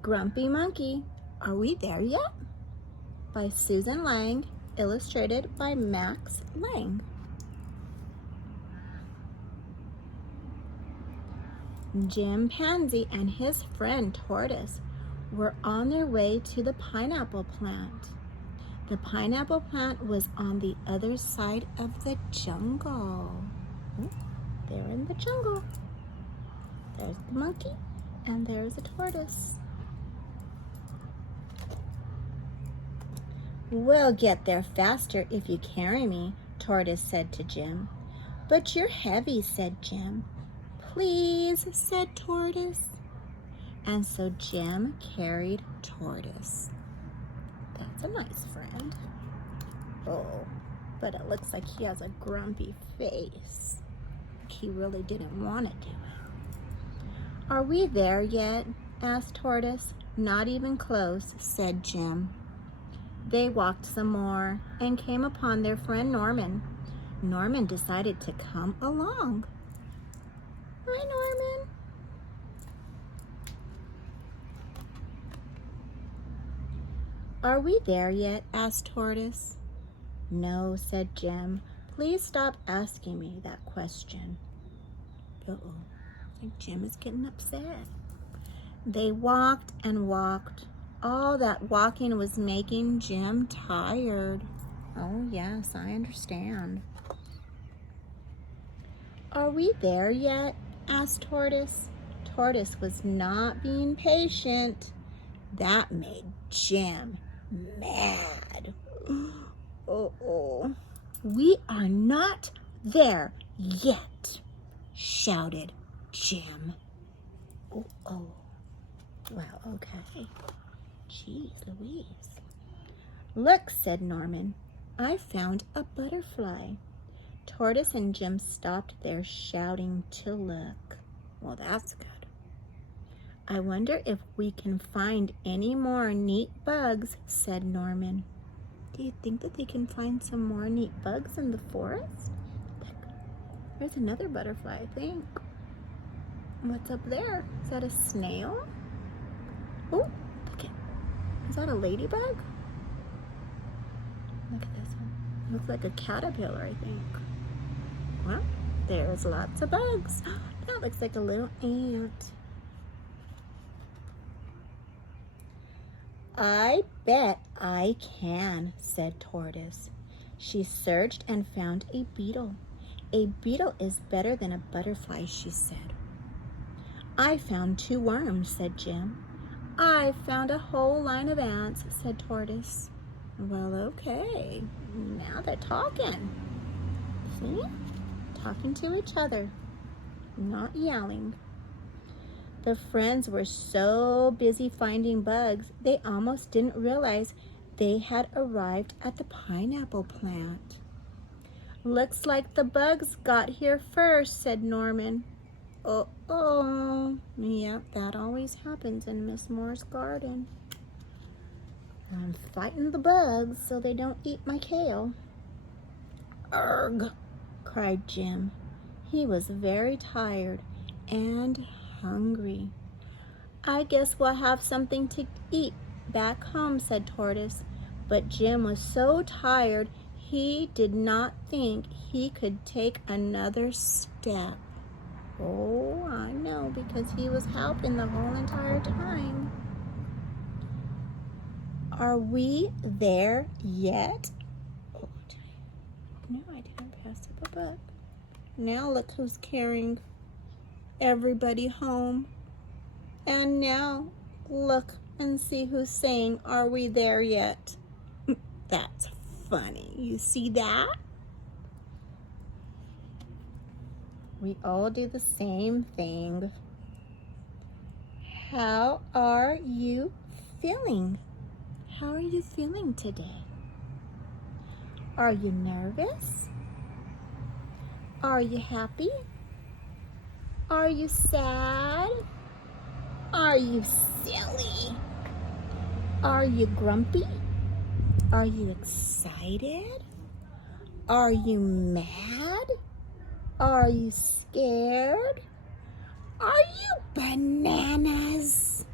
Grumpy Monkey, Are We There Yet? By Susan Lang, illustrated by Max Lang. Jim Pansy and his friend Tortoise were on their way to the pineapple plant. The pineapple plant was on the other side of the jungle. They're in the jungle. There's the monkey and there's a tortoise. We'll get there faster if you carry me, Tortoise said to Jim. But you're heavy, said Jim. Please, said Tortoise. And so Jim carried Tortoise. That's a nice friend. Oh, but it looks like he has a grumpy face. He really didn't want to do it. Are we there yet? Asked Tortoise. Not even close, said Jim. They walked some more and came upon their friend Norman. Norman decided to come along. Hi, Norman. Are we there yet? Asked Tortoise. No, said Jim. Please stop asking me that question. Uh-oh, I think Jim is getting upset. They walked and walked. All that walking was making Jim tired. Oh, yes, I understand. Are we there yet? Asked Tortoise. Tortoise was not being patient. That made Jim mad. Uh-oh. We are not there yet, shouted Jim. Oh. Well, okay. Jeez Louise. Look, said Norman. I found a butterfly. Tortoise and Jim stopped their shouting to look. Well, that's good. I wonder if we can find any more neat bugs, said Norman. Do you think that they can find some more neat bugs in the forest? There's another butterfly, I think. What's up there? Is that a snail? Oh, look at, is that a ladybug? Look at this one. Looks like a caterpillar, I think. Well, there's lots of bugs. That looks like a little ant. I bet I can, said Tortoise. She searched and found a beetle. A beetle is better than a butterfly, she said. I found 2 worms, said Jim. I found a whole line of ants, said Tortoise. Well, okay. Now they're talking. See? Talking to each other, not yelling. The friends were so busy finding bugs, they almost didn't realize they had arrived at the pineapple plant. Looks like the bugs got here first, said Norman. Uh-oh. Yep, that always happens in Miss Moore's garden. I'm fighting the bugs so they don't eat my kale. Arg, cried Jim. He was very tired and hungry. I guess we'll have something to eat back home, said Tortoise. But Jim was so tired he did not think he could take another step. Oh, I know, because he was helping the whole entire time. Are we there yet? Oh, no, I didn't pass up a book. Now look who's carrying everybody home. And now look and see who's saying, are we there yet? That's funny. You see that? We all do the same thing. How are you feeling? How are you feeling today? Are you nervous? Are you happy? Are you sad? Are you silly? Are you grumpy? Are you excited? Are you mad? Are you scared? Are you bananas?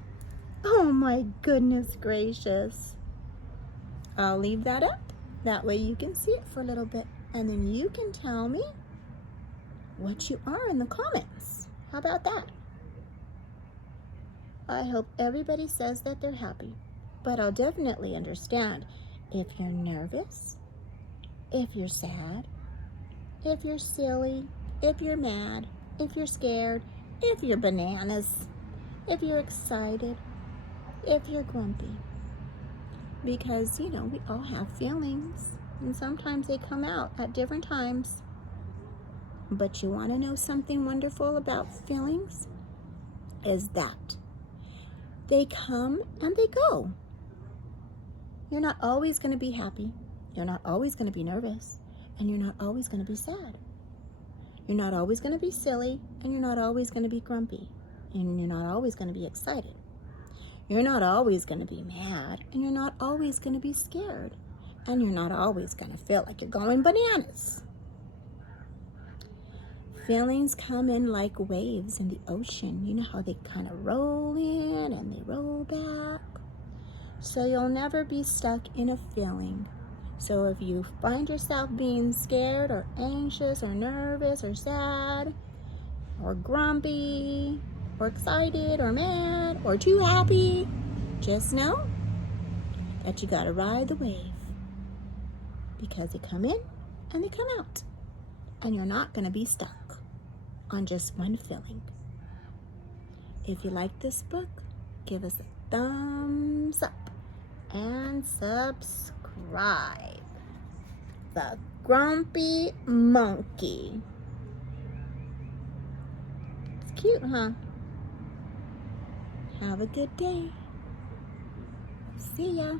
Oh my goodness gracious. I'll leave that up. That way you can see it for a little bit. And then you can tell me what you are in the comments. How about that? I hope everybody says that they're happy. But I'll definitely understand if you're nervous, if you're sad, if you're silly, if you're mad, if you're scared, if you're bananas, if you're excited, if you're grumpy. Because, you know, we all have feelings, and sometimes they come out at different times. But you want to know something wonderful about feelings? Is that they come and they go. You're not always going to be happy. You're not always going to be nervous. And you're not always going to be sad. You're not always going to be silly. And you're not always going to be grumpy. And you're not always going to be excited. You're not always going to be mad. And you're not always going to be scared. And you're not always going to feel like you're going bananas. Feelings come in like waves in the ocean. You know how they kind of roll in and they roll back? So you'll never be stuck in a feeling. So if you find yourself being scared or anxious or nervous or sad or grumpy or excited or mad or too happy, just know that you gotta ride the wave, because they come in and they come out, and you're not gonna be stuck on just one feeling. If you like this book, give us a thumbs up and subscribe. The Grumpy Monkey. It's cute, huh? Have a good day. See ya.